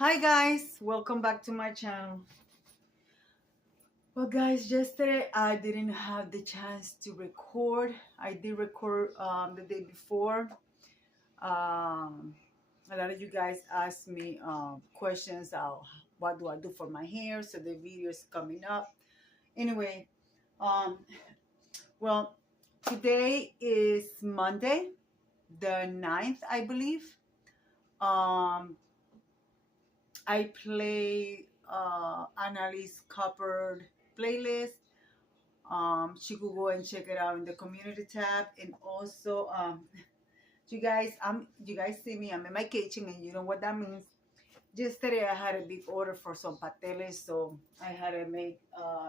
Hi guys, welcome back to my channel. Well guys, yesterday I didn't have the chance to record. I did record the day before. A lot of you guys asked me questions of what do I do for my hair, so the video is coming up. Anyway, um, well, today is Monday, the 9th, I believe. I play Annalise Copper playlist. She could go and check it out in the community tab. And also, you guys see me. I'm in my kitchen, and you know what that means. Yesterday, I had a big order for some pasteles, so I had to make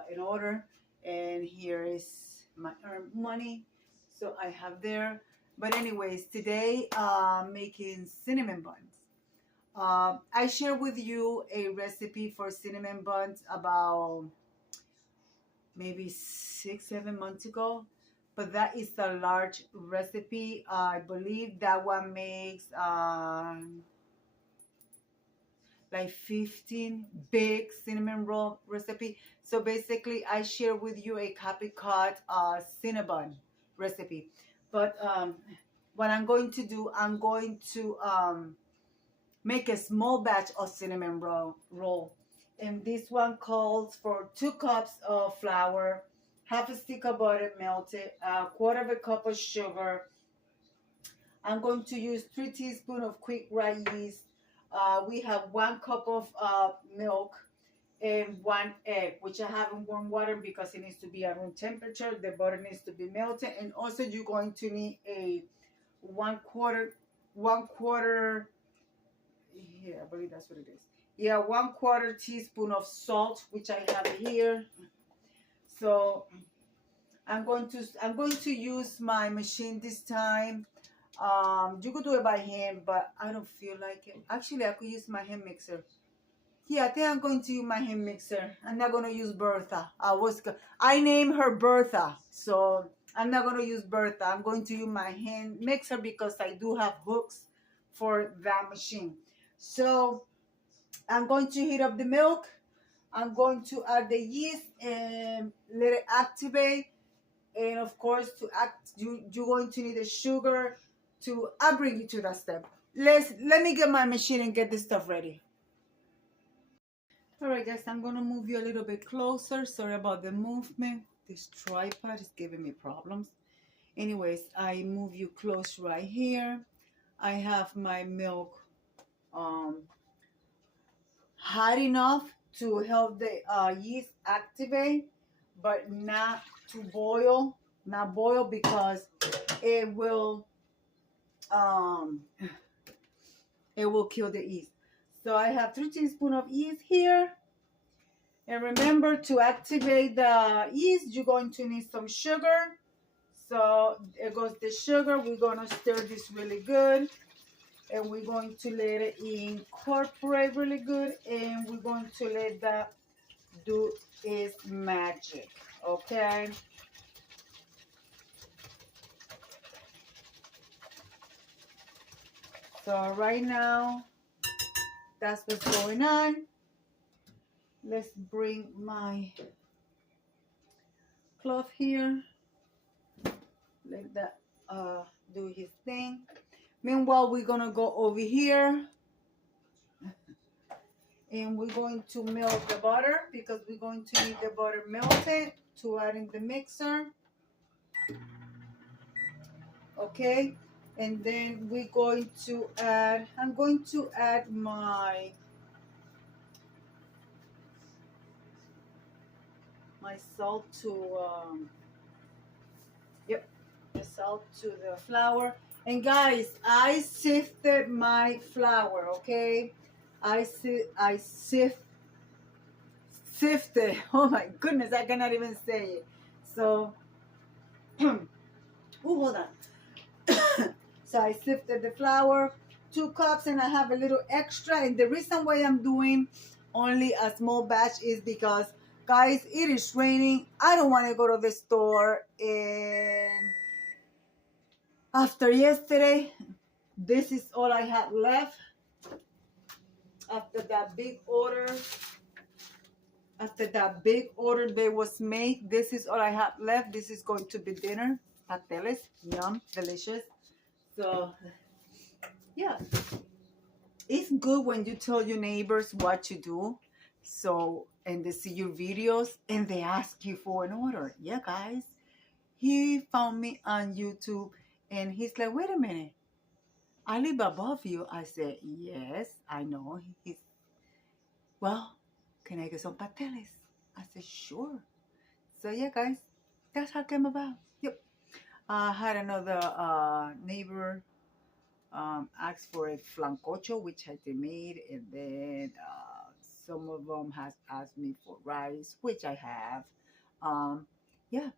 an order. And here is my earned money. So I have there. But anyways, today, making cinnamon buns. I shared with you a recipe for cinnamon buns about maybe 6-7 months ago, but that is a large recipe. I believe that one makes like 15 big cinnamon roll recipe. So basically, I share with you a copycat cinnamon recipe. But what I'm going to do, I'm going to make a small batch of cinnamon roll. And this one calls for 2 cups of flour, half a stick of butter melted, a quarter of a cup of sugar. I'm going to use 3 teaspoons of quick rye yeast. We have 1 cup of milk and 1 egg, which I have in warm water because it needs to be at room temperature. The butter needs to be melted. And also you're going to need a one quarter, yeah, I believe that's what it is. Yeah, 1/4 teaspoon of salt, which I have here. So I'm going to use my machine this time. You could do it by hand, but I don't feel like it. Actually, I could use my hand mixer. Yeah, I think I'm going to use my hand mixer. I'm not gonna use Bertha. I named her Bertha, so I'm not gonna use Bertha. I'm going to use my hand mixer because I do have hooks for that machine. So I'm going to heat up the milk. I'm going to add the yeast and let it activate. And of course, you're going to need the sugar to. I'll bring you to that step. Let me get my machine and get this stuff ready. All right, guys, I'm gonna move you a little bit closer. Sorry about the movement. This tripod is giving me problems. Anyways, I move you close right here. I have my milk hot enough to help the yeast activate, but not to boil. Not boil because it will kill the yeast. So I have 3 teaspoons of yeast here. And remember, to activate the yeast, you're going to need some sugar. So there goes the sugar. We're gonna stir this really good. And we're going to let it incorporate really good, and we're going to let that do its magic. Okay, so right now that's what's going on. Let's bring my cloth here. Let that do his thing. Meanwhile, we're gonna go over here and we're going to melt the butter because we're going to need the butter melted to add in the mixer. Okay, and then we're going to add, I'm going to add my salt to the salt to the flour. And guys, I sifted my flour. Okay, I sifted. Oh my goodness, I cannot even say it. So oh, hold on. So I sifted the flour, 2 cups, and I have a little extra. And the reason why I'm doing only a small batch is because, guys, it is raining. I don't want to go to the store. And after yesterday, this is all I had left. after that big order, that was made, this is all I have left. This is going to be dinner. Pasteles, yum, delicious. So yeah, it's good when you tell your neighbors what you do. So, and they see your videos and they ask you for an order. Yeah, guys, he found me on YouTube and he's like, wait a minute, I live above you. I said, yes, I know. He's, well, can I get some pasteles? I said, sure. So yeah, guys, that's how it came about. Yep. I had another neighbor asked for a flancocho, which I made, and then some of them has asked me for rice, which I have. Yeah,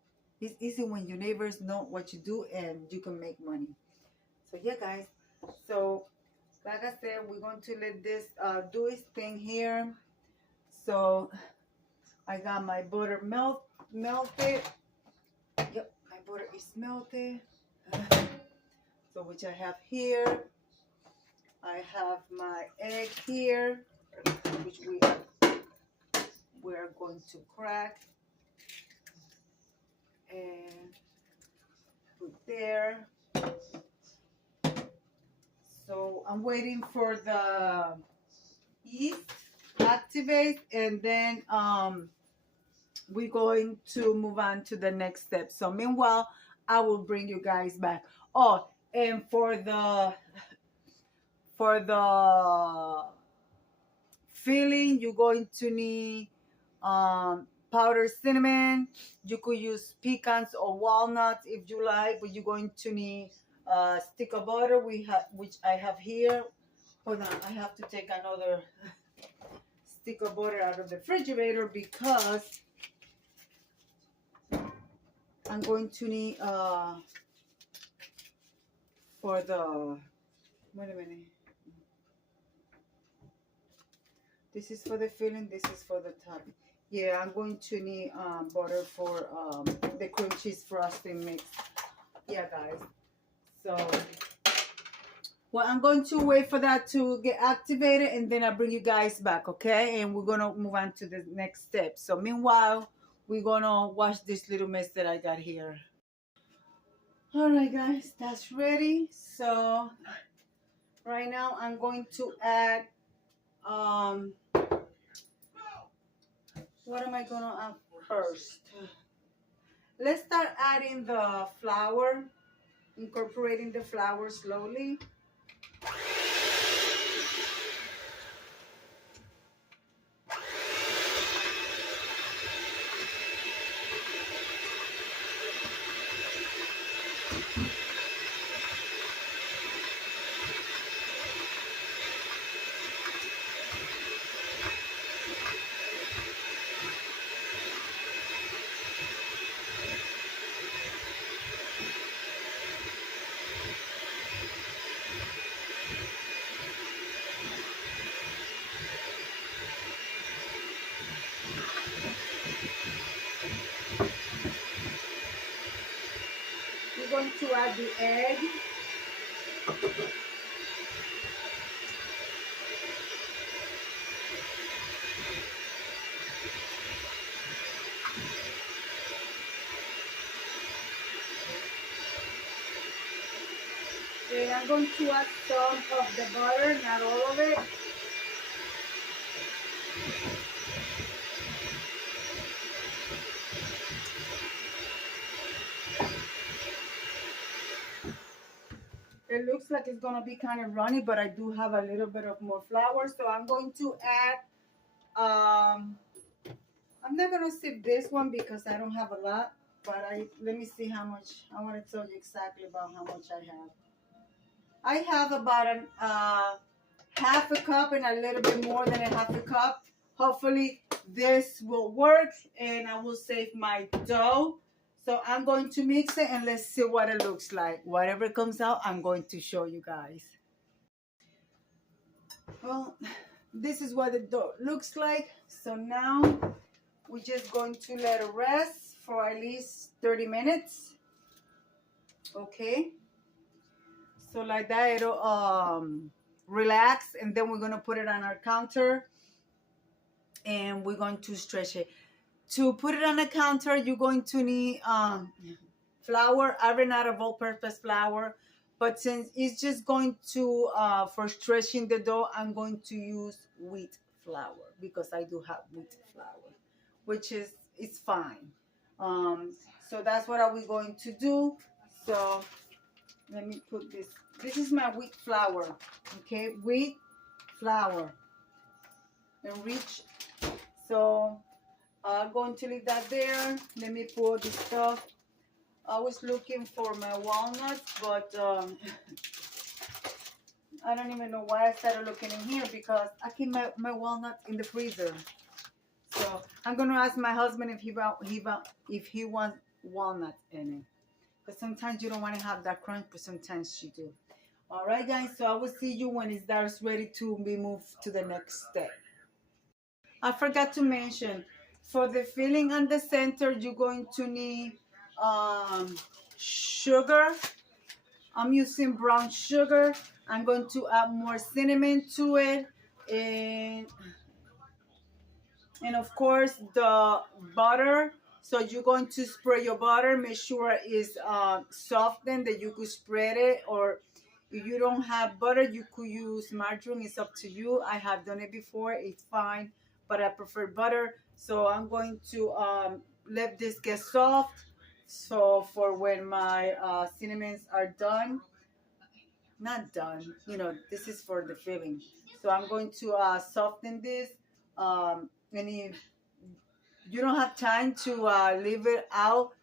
it's easy when your neighbors know what you do and you can make money. So yeah, guys. So like I said, we're going to let this do its thing here. So I got my butter melted. Yep, my butter is melted. So which I have here. I have my egg here, which we are going to crack and put there. So I'm waiting for the yeast activate, and then we're going to move on to the next step. So meanwhile, I will bring you guys back. Oh, and for the filling, you're going to need powdered cinnamon. You could use pecans or walnuts if you like, but you're going to need a stick of butter which I have here. Hold on, I have to take another stick of butter out of the refrigerator because I'm going to need for the, wait a minute. This is for the filling, this is for the topping. Yeah, I'm going to need butter for the cream cheese frosting mix. Yeah, guys. So, well, I'm going to wait for that to get activated and then I'll bring you guys back, okay? And we're going to move on to the next step. So, meanwhile, we're going to wash this little mess that I got here. All right, guys, that's ready. So, right now, I'm going to add what am I gonna add first? Let's start adding the flour, incorporating the flour slowly. We're going to add the egg. And I'm going to add some of the butter, not all of it. It looks like it's going to be kind of runny, but I do have a little bit of more flour. So I'm going to add, I'm not going to sip this one because I don't have a lot. But let me see how much. I want to tell you exactly about how much I have. I have about half a cup and a little bit more than a half a cup. Hopefully this will work and I will save my dough. So I'm going to mix it and let's see what it looks like. Whatever comes out, I'm going to show you guys. Well, this is what the dough looks like. So now we're just going to let it rest for at least 30 minutes. Okay. So like that, it'll relax, and then we're going to put it on our counter and we're going to stretch it. To put it on the counter, you're going to need flour. I ran out of all-purpose flour, but since it's just going to for stretching the dough, I'm going to use wheat flour because I do have wheat flour, which is it's fine. So that's what are we going to do. So let me put this. This is my wheat flour, okay? Wheat flour and rich. So I'm going to leave that there. Let me pour this stuff. I was looking for my walnuts, but I don't even know why I started looking in here because I keep my walnuts in the freezer. So I'm gonna ask my husband if he wants walnuts in it. Because sometimes you don't want to have that crunch, but sometimes you do. All right, guys. So I will see you when it's ready to be moved to the next step. I forgot to mention, for the filling on the center, you're going to need sugar. I'm using brown sugar. I'm going to add more cinnamon to it, and of course the butter. So you're going to spray your butter. Make sure it's softened that you could spread it, or if you don't have butter, you could use margarine. It's up to you. I have done it before. It's fine, but I prefer butter. So I'm going to let this get soft. So for when my cinnamons are done, not done, this is for the filling. So I'm going to soften this. And if you don't have time to leave it out,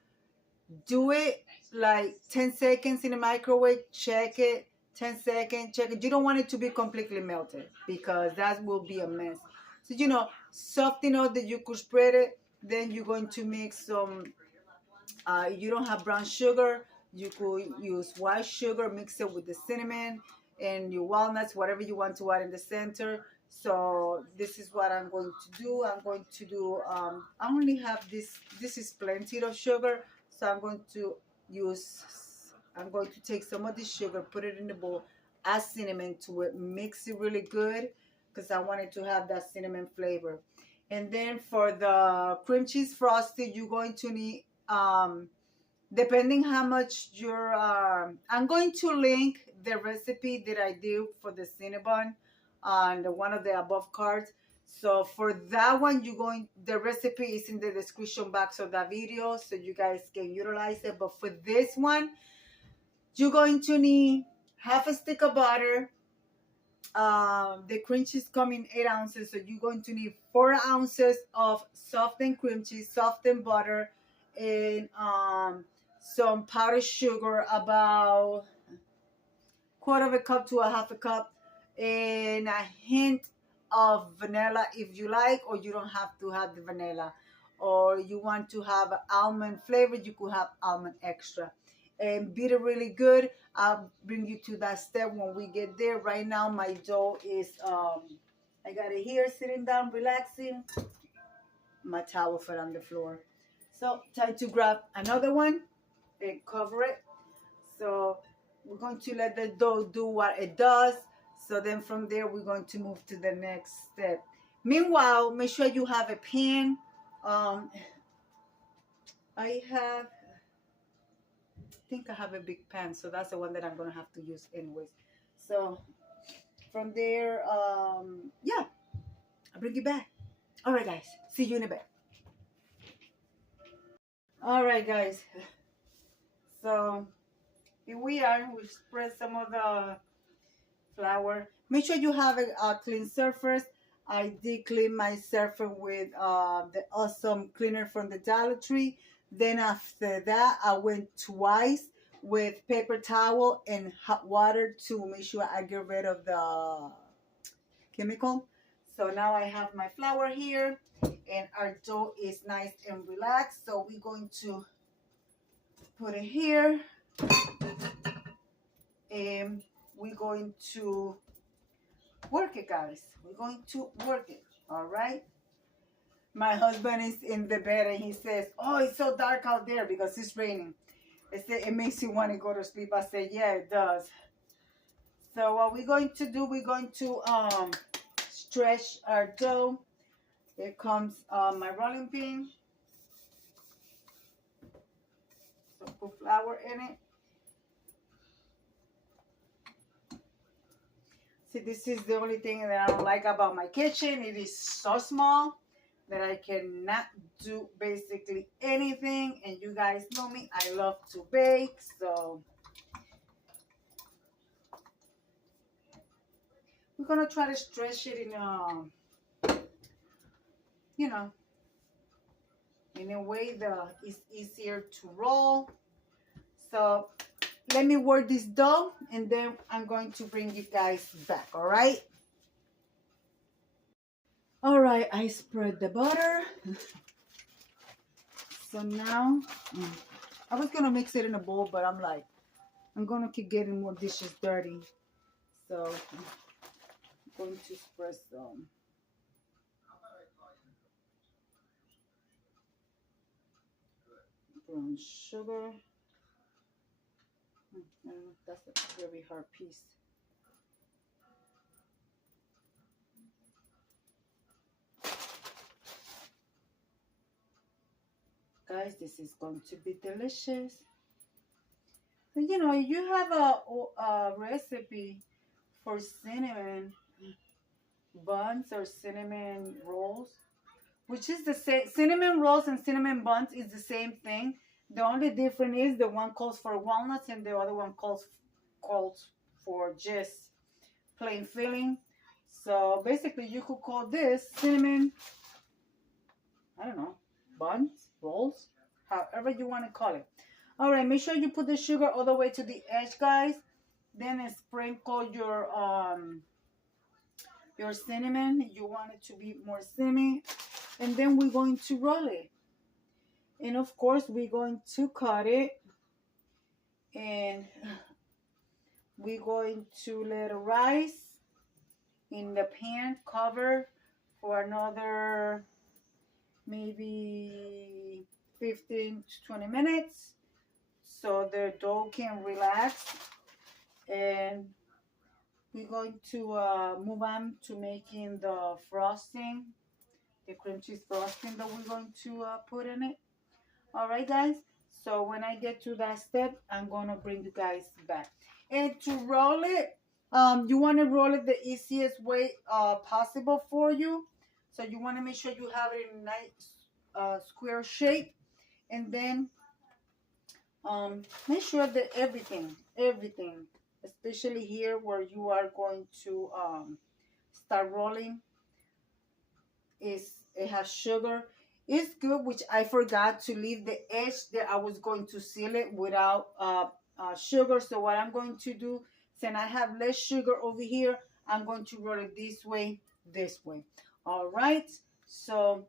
do it like 10 seconds in the microwave. Check it. 10 seconds, check it. You don't want it to be completely melted because that will be a mess. So, soft enough that you could spread it. Then you're going to mix some, you don't have brown sugar, you could use white sugar, mix it with the cinnamon and your walnuts, whatever you want to add in the center. So this is what I'm going to do. I'm going to do, I only have this is plenty of sugar. So I'm going to take some of this sugar, put it in the bowl, add cinnamon to it, mix it really good because I wanted to have that cinnamon flavor. And then for the cream cheese frosting, you're going to need, depending how much I'm going to link the recipe that I do for the Cinnabon on one of the above cards. So for that one, the recipe is in the description box of that video, so you guys can utilize it. But for this one, you're going to need half a stick of butter. The cream cheese comes in 8 ounces, so you're going to need 4 ounces of softened cream cheese, softened butter, and some powdered sugar, about 1/4 cup to 1/2 cup, and a hint of vanilla if you like, or you don't have to have the vanilla. Or you want to have almond flavor, you could have almond extra. And beat it really good. I'll bring you to that step when we get there. Right now my dough is, I got it here sitting down, relaxing. My towel fell on the floor. So time to grab another one and cover it. So we're going to let the dough do what it does. So then from there, we're going to move to the next step. Meanwhile, make sure you have a pan. I think I have a big pan, so that's the one that I'm going to have to use anyways. So from there, yeah, I'll bring you back. All right, guys, see you in a bit. All right, guys, so here we are. We spread some of the flour. Make sure you have a clean surface. I did clean my surface with the awesome cleaner from the Dollar Tree. Then after that, I went twice with paper towel and hot water to make sure I get rid of the chemical. So now I have my flour here, and our dough is nice and relaxed. So we're going to put it here, and we're going to work it, guys. We're going to work it. All right. My husband is in the bed and he says, "Oh, it's so dark out there because it's raining." I said, "It makes you want to go to sleep." I said, "Yeah, it does." So what we're going to do, we're going to stretch our dough. Here comes my rolling pin. So put flour in it. See, this is the only thing that I don't like about my kitchen. It is so small that I cannot do basically anything. And you guys know me, I love to bake. So we're gonna try to stretch it in you know, in a way that is easier to roll. So let me work this dough and then I'm going to bring you guys back, all right? All right, I spread the butter. So now, I was gonna mix it in a bowl, but I'm like, I'm gonna keep getting more dishes dirty. So I'm going to spread some brown sugar. I don't know, that's a very hard piece. Guys, this is going to be delicious. And you know, you have a recipe for cinnamon buns or cinnamon rolls, which is the same. Cinnamon rolls and cinnamon buns is the same thing. The only difference is the one calls for walnuts and the other one calls for just plain filling. So basically you could call this cinnamon, I don't know, buns, rolls, however you want to call it. All right, make sure you put the sugar all the way to the edge, guys. Then sprinkle your cinnamon. You want it to be more cinnamon. And then we're going to roll it. And of course, we're going to cut it. And we're going to let it rise in the pan, cover for another maybe 15 to 20 minutes so the dough can relax. And we're going to move on to making the frosting, the cream cheese frosting that we're going to put in it. All right, guys. So when I get to that step, I'm gonna bring you guys back. And to roll it, you want to roll it the easiest way possible for you. So you want to make sure you have it in a nice square shape, and then make sure that everything, especially here where you are going to start rolling, it has sugar. It's good, which I forgot to leave the edge there. I was going to seal it without sugar. So what I'm going to do, since I have less sugar over here, I'm going to roll it this way. All right. So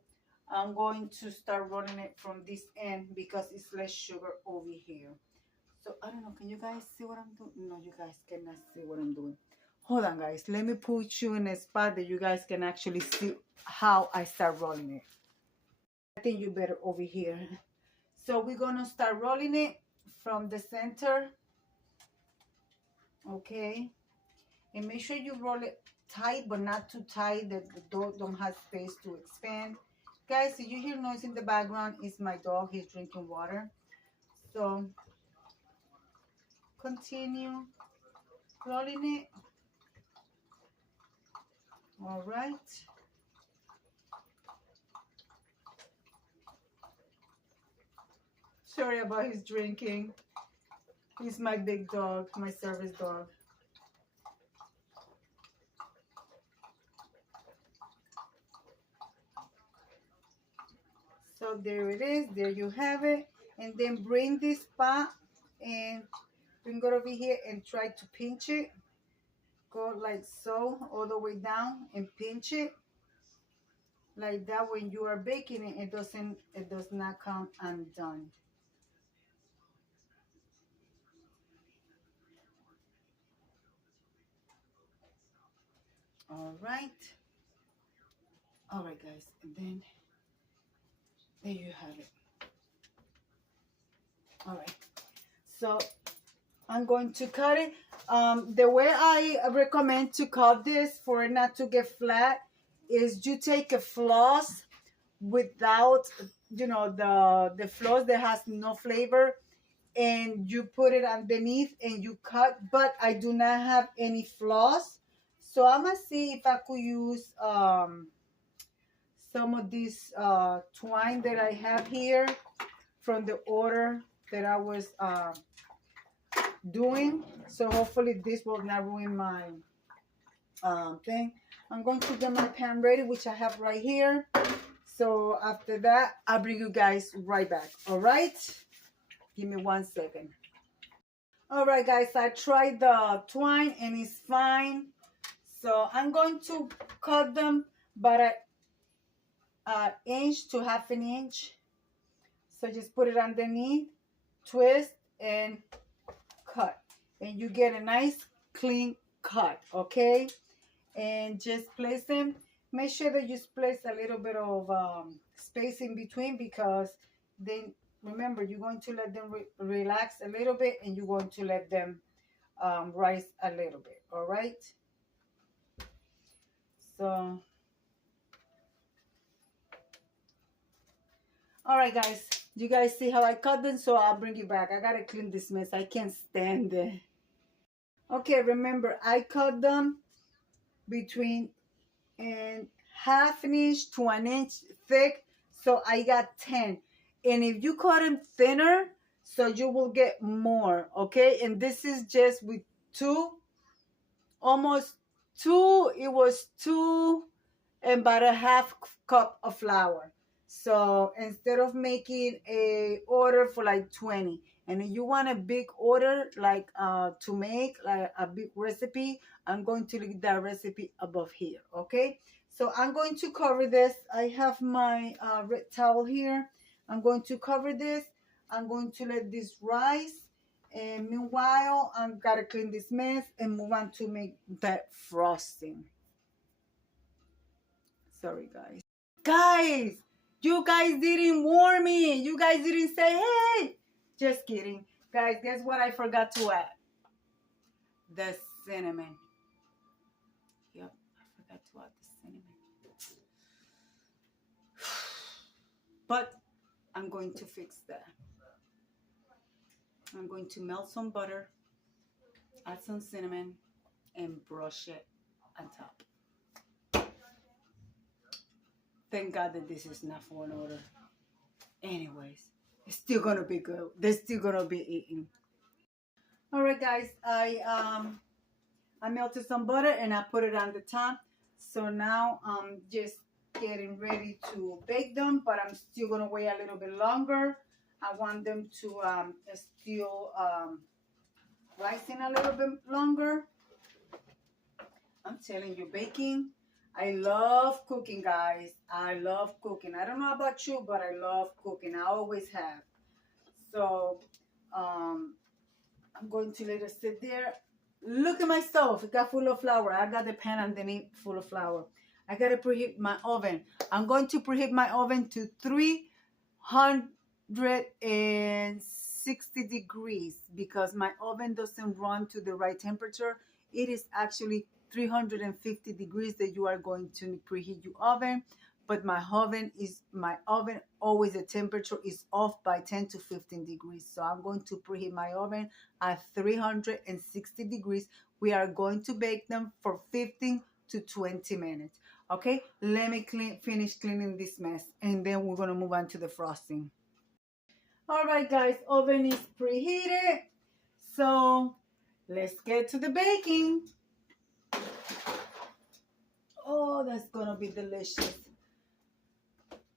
I'm going to start rolling it from this end because it's less sugar over here. So I don't know. Can you guys see what I'm doing? No, you guys cannot see what I'm doing. Hold on, guys. Let me put you in a spot that you guys can actually see how I start rolling it. I think you better over here. So we're gonna start rolling it from the center. Okay. And make sure you roll it tight, but not too tight that the dough don't have space to expand. Guys, if you hear noise in the background, it's my dog. He's drinking water. So continue rolling it. All right. Sorry about his drinking. He's my big dog, my service dog. So there it is. There you have it. And then bring this pot and bring it over here and try to pinch it. Go like so all the way down and pinch it. Like that when you are baking it, it does not come undone. All right. All right, guys. And then there you have it. All right. So I'm going to cut it. The way I recommend to cut this for it not to get flat is you take a floss without, you know, the floss that has no flavor, and you put it underneath and you cut. But I do not have any floss, so I'm gonna see if I could use some of this twine that I have here from the order that I was doing. So hopefully this will not ruin my thing. I'm going to get my pan ready, which I have right here. So after that, I'll bring you guys right back. All right, give me 1 second. All right, guys, I tried the twine and it's fine. So I'm going to cut them about an inch to half an inch. So just put it underneath, twist, and cut. And you get a nice clean cut, okay? And just place them. Make sure that you place a little bit of space in between, because then remember, you're going to let them relax a little bit, and you're going to let them rise a little bit. All right, so all right, guys, you guys see how I cut them? So I'll bring you back. I gotta clean this mess. I can't stand it. Okay, remember, I cut them between and half an inch to an inch thick, so I got 10. And if you cut them thinner, so you will get more, okay? And this is just with almost two, it was 2 and about a half cup of flour. So instead of making a order for like 20, and if you want a big order, like to make like a big recipe, I'm going to leave that recipe above here, okay? So I'm going to cover this. I have my red towel here. I'm going to cover this. I'm going to let this rise. And meanwhile, I'm gotta clean this mess and move on to make that frosting. Sorry, guys. Guys, you guys didn't warn me. You guys didn't say, hey. Just kidding. Guys, guess what I forgot to add? The cinnamon. Yep, I forgot to add the cinnamon. But I'm going to fix that. I'm going to melt some butter, add some cinnamon, and brush it on top. Thank God that this is not for an order. Anyways, it's still gonna be good. They're still gonna be eating. All right, guys, I melted some butter and I put it on the top. So now I'm just getting ready to bake them, but I'm still gonna wait a little bit longer. I want them to still rising a little bit longer. I'm telling you, baking. I love cooking, guys. I love cooking. I don't know about you, but I love cooking. I always have. So I'm going to let it sit there. Look at my stove. It got full of flour. I got the pan underneath full of flour. I got to preheat my oven. I'm going to preheat my oven to 360 degrees because my oven doesn't run to the right temperature. It is actually 350 degrees that you are going to preheat your oven. But my oven always the temperature is off by 10 to 15 degrees. So I'm going to preheat my oven at 360 degrees. We are going to bake them for 15 to 20 minutes. Okay, let me finish cleaning this mess, and then we're gonna move on to the frosting. All right, guys, oven is preheated. So let's get to the baking. Oh, that's gonna be delicious.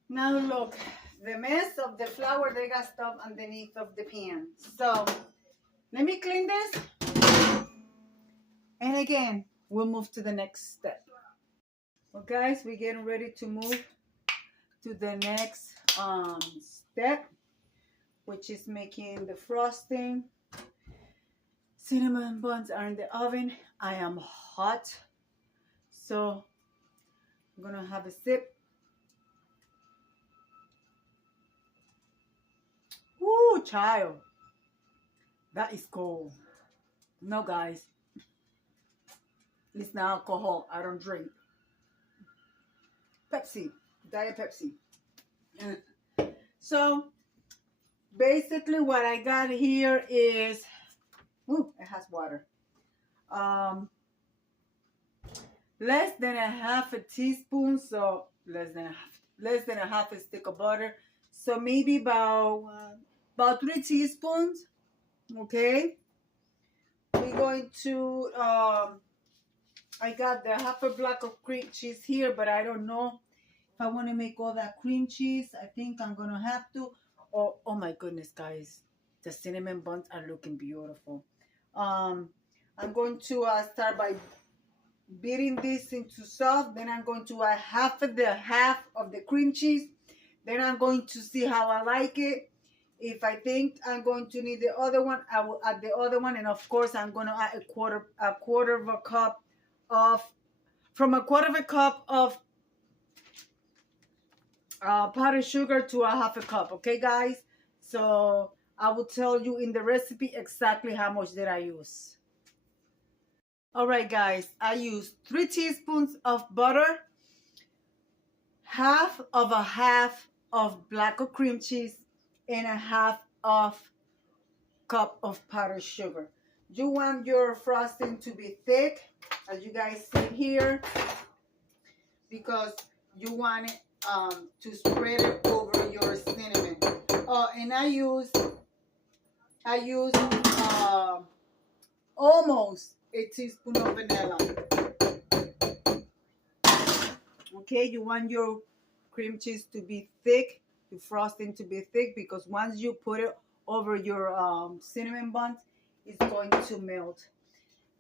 Now look, the mess of the flour, they got stuff underneath of the pan. So let me clean this. And again, we'll move to the next step. Well, guys, we're getting ready to move to the next step, which is making the frosting. Cinnamon buns are in the oven. I am hot, so I'm gonna have a sip. Woo, child, that is cold. No, guys. It's not alcohol. I don't drink. Pepsi. Diet Pepsi. So, basically what I got here is... Ooh, it has water. Less than a half a teaspoon, so less than a half a stick of butter. So maybe about 3 teaspoons. Okay. We're going to I got the half a block of cream cheese here, but I don't know if I want to make all that cream cheese. I think I'm gonna have to. Oh my goodness, guys, the cinnamon buns are looking beautiful. I'm going to start by beating this into soft. Then I'm going to add half of the cream cheese. Then I'm going to see how I like it. If I think I'm going to need the other one, I will add the other one. And of course, I'm going to add a quarter of a cup of powdered sugar to a half a cup. Okay, guys. So I will tell you in the recipe exactly how much did I use. All right, guys. I used 3 teaspoons of butter, half of black or cream cheese, and a half of cup of powdered sugar. You want your frosting to be thick, as you guys see here, because you want it to spread it over your cinnamon. And I use almost a teaspoon of vanilla. Okay, you want your cream cheese to be thick, your frosting to be thick, because once you put it over your cinnamon buns, it's going to melt.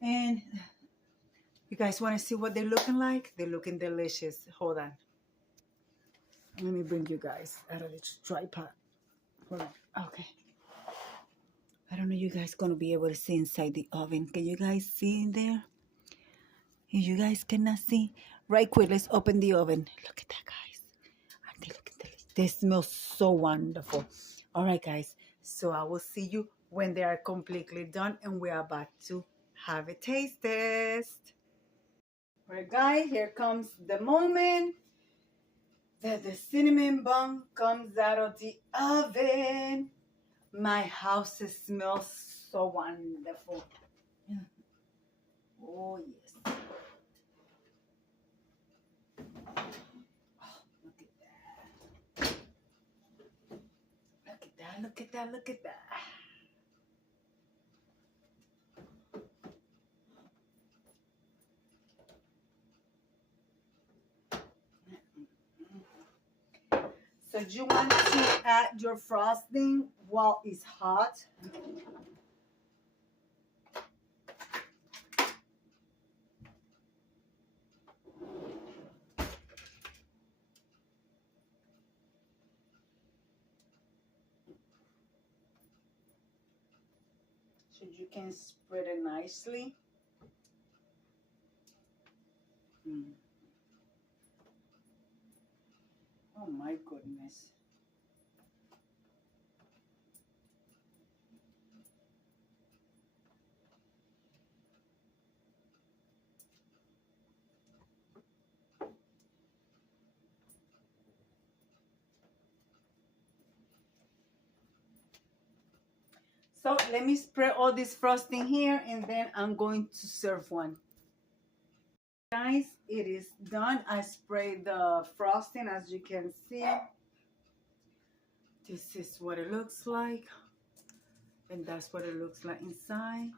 And you guys want to see what they're looking like? They're looking delicious. Hold on. Let me bring you guys out of this tripod. Hold on. Okay. I don't know you guys going to be able to see inside the oven. Can you guys see in there? If you guys cannot see, right quick, let's open the oven. Look at that, guys. Aren't they looking delicious? They smell so wonderful. All right, guys. So I will see you when they are completely done and we're about to have a taste test. All right, guys, here comes the moment that the cinnamon bun comes out of the oven. My house smells so wonderful. Oh, yes. Oh, look at that. Look at that, look at that, look at that. So you want to add your frosting while it's hot. So you can spread it nicely. Oh my goodness. So let me spread all this frosting here and then I'm going to serve one. Guys, it is done. I sprayed the frosting, as you can see. This is what it looks like. And that's what it looks like inside.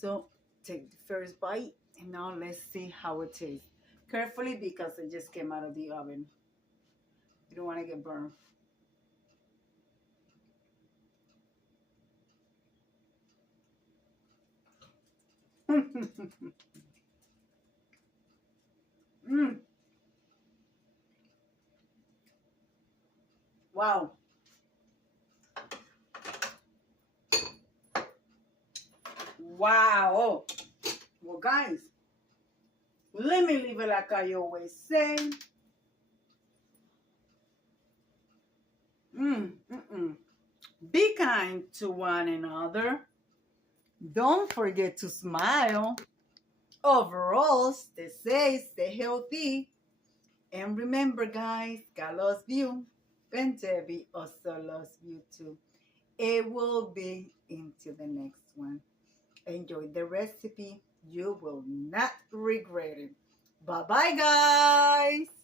So take the first bite and now let's see how it tastes. Carefully, because it just came out of the oven. You don't want to get burned. Wow. Wow. Oh. Well, guys, let me leave it like I always say. Be kind to one another. Don't forget to smile. Overall, stay safe, stay healthy. And remember, guys, God loves you. And Debbie also loves you too. It will be into the next one. Enjoy the recipe. You will not regret it. Bye-bye, guys.